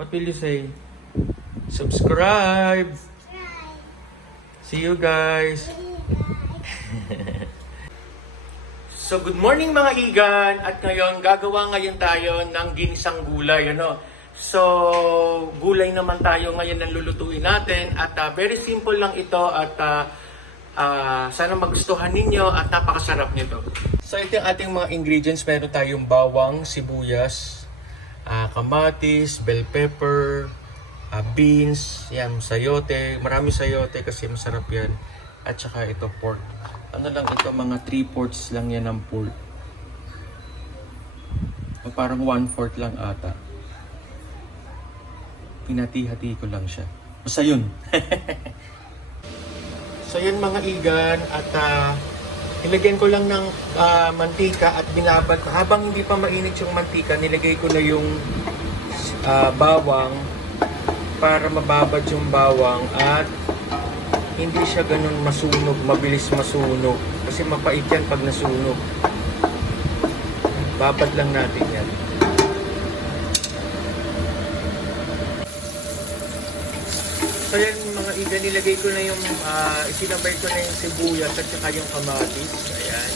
What will you say? Subscribe! See you guys! So good morning mga igan! At ngayon, gagawa ngayon tayo ng ginisang gulay. So, gulay naman tayo ngayon ang lulutuin natin. At very simple lang ito at sana magustuhan ninyo at napakasarap nito. So ito yung ating mga ingredients. Meron tayong bawang, sibuyas, kamatis, bell pepper, beans, yan, sayote. Marami sayote kasi masarap yan. At saka ito pork. Ano lang ito, mga 3/4 lang yan ng pork. O parang 1/4 lang ata. Pinati-hati ko lang siya. Basta yun. So yun mga igan, at nilagyan ko lang ng mantika at binabad. Habang hindi pa mainit yung mantika, nilagay ko na yung bawang para mababad yung bawang at hindi siya ganun masunog, mabilis masunog. Kasi mapait yan pag nasunog. Babad lang natin yan. So yan mga iga, nilagay ko na yung, isinabay ko na yung sibuyas at saka yung kamatis. Ayan.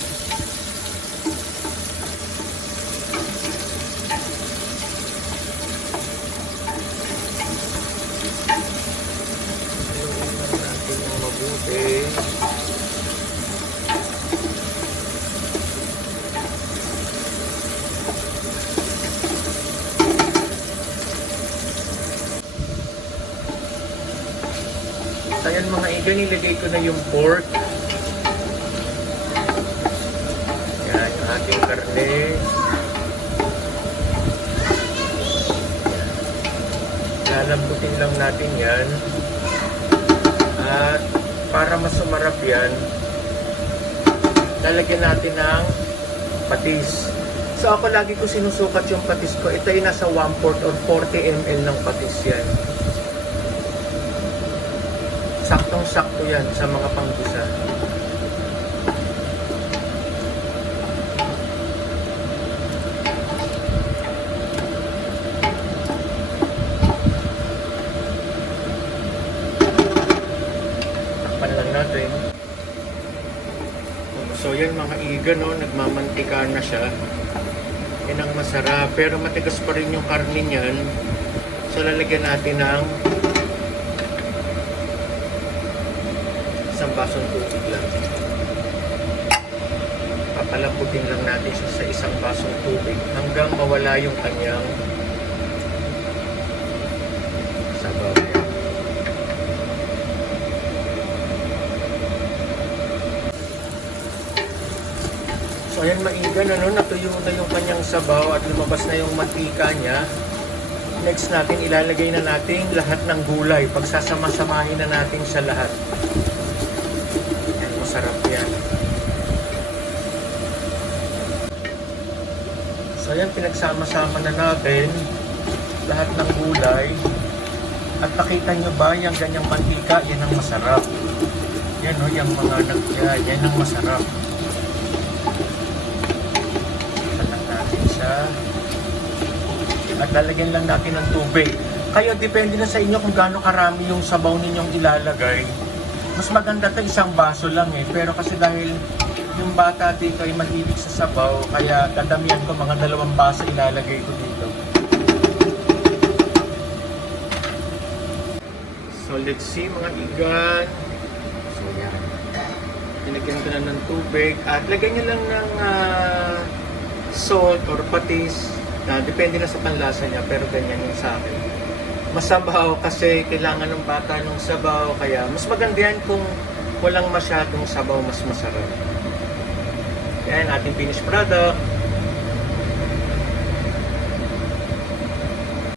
Haluin natin yung mabuti. So yan mga iga, nilagay ko na yung pork. Yan, yung ating karne. Lalambutin lang natin yan. At para mas sumarap yan, lalagyan natin ng patis. So ako lagi ko sinusukat yung patis ko. Ito ay nasa 1/4 or 40 ml ng patis yan. Saktong-sakto yan sa mga panggisa. Takpan lang natin. So yan mga iga, nagmamantika na siya. Yan ang masarap. Pero matigas pa rin yung karne niyan. So lalagyan natin ng isang basong tubig lang. Papalambutin lang natin siya sa isang basong tubig hanggang mawala yung kanyang sabaw. So ayan maigan, natuyo na yung kanyang sabaw at lumabas na yung mantika niya. Next natin, ilalagay na natin lahat ng gulay. Pagsasama-samahin na natin sa lahat. Masarap yan. So yan, pinagsama-sama na natin lahat ng gulay. At nakita nyo ba yung ganyang mantika? Yan ang masarap. Yan yung mga yan ang masarap. Tatak natin siya. At lalagyan lang natin ng tubig. Kaya depende na sa inyo kung gaano karami yung sabaw ninyong ilalagay. Mas maganda to isang baso lang pero kasi dahil yung bata dito ay mahilig sa sabaw, kaya dadamihan ko mga 2 baso ilalagay ko dito. So let's see mga igan. So yan. Pinagyan ko na ng tubig at lagyan nyo lang ng salt or patis. Depende na sa panlasa niya pero ganyan yung sa akin. Masabaw kasi kailangan ng bata ng sabaw, kaya mas maganda yan kung walang masyadong sabaw, mas masarap. Yan, ating finished product.